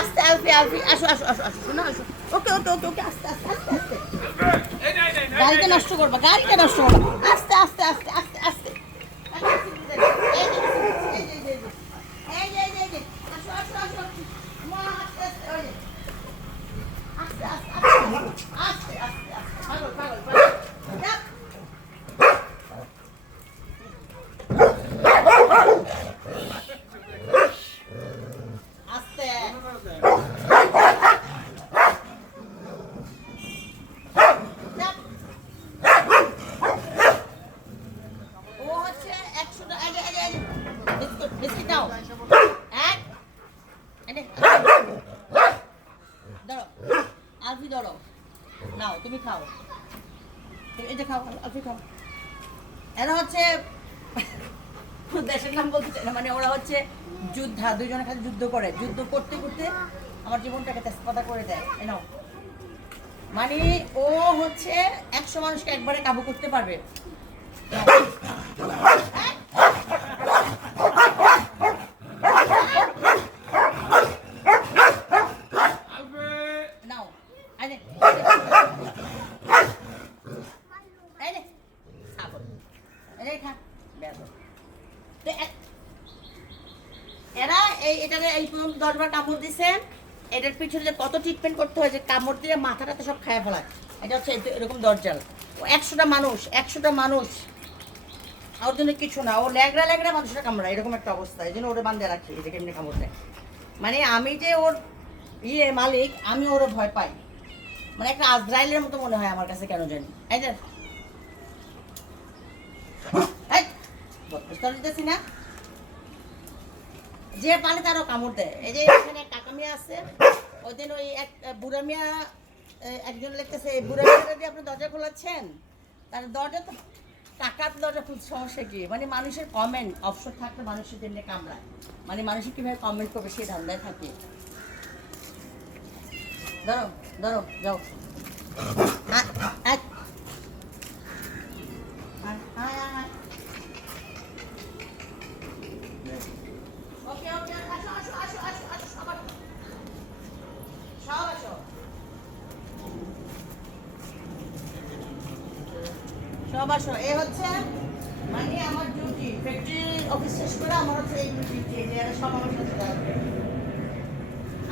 আস্তে আলফি আলফি আসো আসো আসো আসো শোনো আসো ওকে ওকে ওকে ওকে আস্তে আস্তে আস্তে আস্তে গাড়িটা নষ্ট করবা গাড়িটা নষ্ট করবা আস্তে আস্তে আস্তে আস্তে আস্তে আসো আসো আসো মা আস্তে আস্তে ওই যে আস্তে আস্তে আস্তে আস্তে আস্তে পাগল পাগল পাগল যাক। আস্তে যাক। ও হচ্ছে 100 টাকা আগে আগে আগে বিস্কুট বিস্কুট দাও এক এনে ধরো আলফি ধরো নাও তুমি খাও এই যে খাও আলফি খাও এরা হচ্ছে দেশের নাম বলতে চাই না মানে ওরা হচ্ছে যোদ্ধা দুইজনের কাছে যুদ্ধ করে যুদ্ধ করতে করতে আমার জীবনটাকে তেজপাতা করে দেয় এই নাও মানে ও হচ্ছে 100 মানুষকে একবারে কাবু করতে পারবে নাও আরে আরে ছাগল আরে খা বেরো এরা এটাকে এই পর্যন্ত 10 বার কামড় দিছে এটার পিছনে যে কত ট্রিটমেন্ট করতে হয় যে কামড় দিয়ে মাথাটাতে সব খায় ফেলায় এটা হচ্ছে এরকম দরজাল ও 100টা মানুষ ওর জন্য কিছু না ও ল্যাগড়া ল্যাগড়া মানুষের কামড়ায় এরকম একটা অবস্থা এই জন্য ওরে বান্ধে রাখি এটাকে এমনি কামড় দেয় মানে আমি যে ওর মালিক আমি ওর ভয় পাই মানে একটা আজরাইলের মতো মনে হয় আমার কাছে কেন জানি এই যে দিতেছি না যে পালে তারও কামড় দেয় এই যে এখানে কাকা মিয়া আছে ওই দিন ওই এক বুড়া মিয়া একজন লিখতেছে এই বুড়া মিয়া যদি আপনি দরজা খোলাচ্ছেন তার দরজা তো টাকার দরজা খুব সমস্যা কি মানে মানুষের কমেন্ট অপশন থাকলে মানুষের জন্য কামড়ায় মানে মানুষের কীভাবে কমেন্ট করবে সেই ধান্দায় থাকে ধরো ধরো যাও ওকে ওকে আসো আসো আসো আসো আসো সবাই সব আসো সব আসো এ হচ্ছে মানে আমার ডিউটি ফ্যাক্টরি অফিস শেষ করে আমার হচ্ছে এই ডিউটি যে এরা সব আমার সাথে থাকবে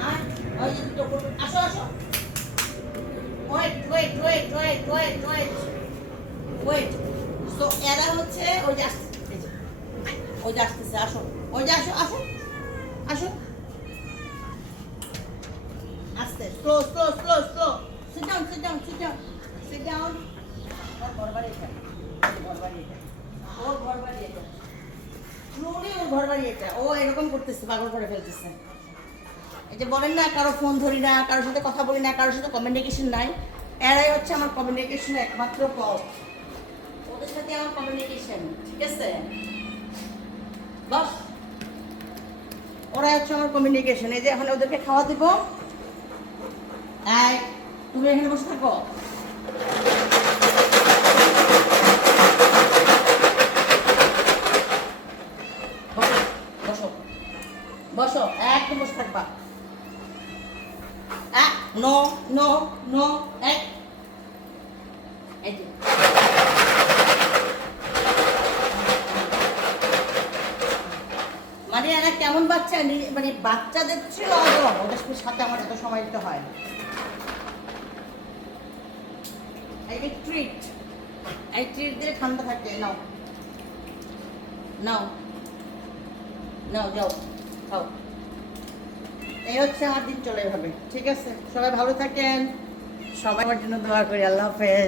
আর ওই তো আসো আসো wait wait wait wait wait wait wait so এরা হচ্ছে ওই যে ওই যে আসতেছে আসো ওই যে আসো আসো আসো আস্তে slow slow slow slow sit down sit down sit down sit down ওর ঘর বাড়ি এটা ওর ঘর বাড়ি এটা ওর ঘর বাড়ি এটা ও এরকম করতেছে পাগল করে ফেলতেছে এই যে বলেন না কারো ফোন ধরি না কারোর সাথে কথা বলি না কারোর সাথে কমিউনিকেশন নাই এরাই হচ্ছে আমার কমিউনিকেশনের একমাত্র পথ ওদের সাথে আমার কমিউনিকেশন ঠিক আছে বস ওরাই হচ্ছে আমার কমিউনিকেশন এই যে এখন ওদেরকে খাওয়া দিব এই তুমি এখানে বসে থাকো বসো বসো একদম বসে থাকবা নো নো নো এই যে মানে এরা কেমন বাচ্চা মানে বাচ্চাদের ছিল ওদের সাথে আমার এত সময় দিতে হয় এই ট্রিট দিলে ঠান্ডা থাকে নাও নাও নাও যাও খাও এই হচ্ছে আমার দিন চলে যাবে ঠিক আছে সবাই ভালো থাকেন সবাই আমার জন্য দোয়া করি আল্লাহ হাফেজ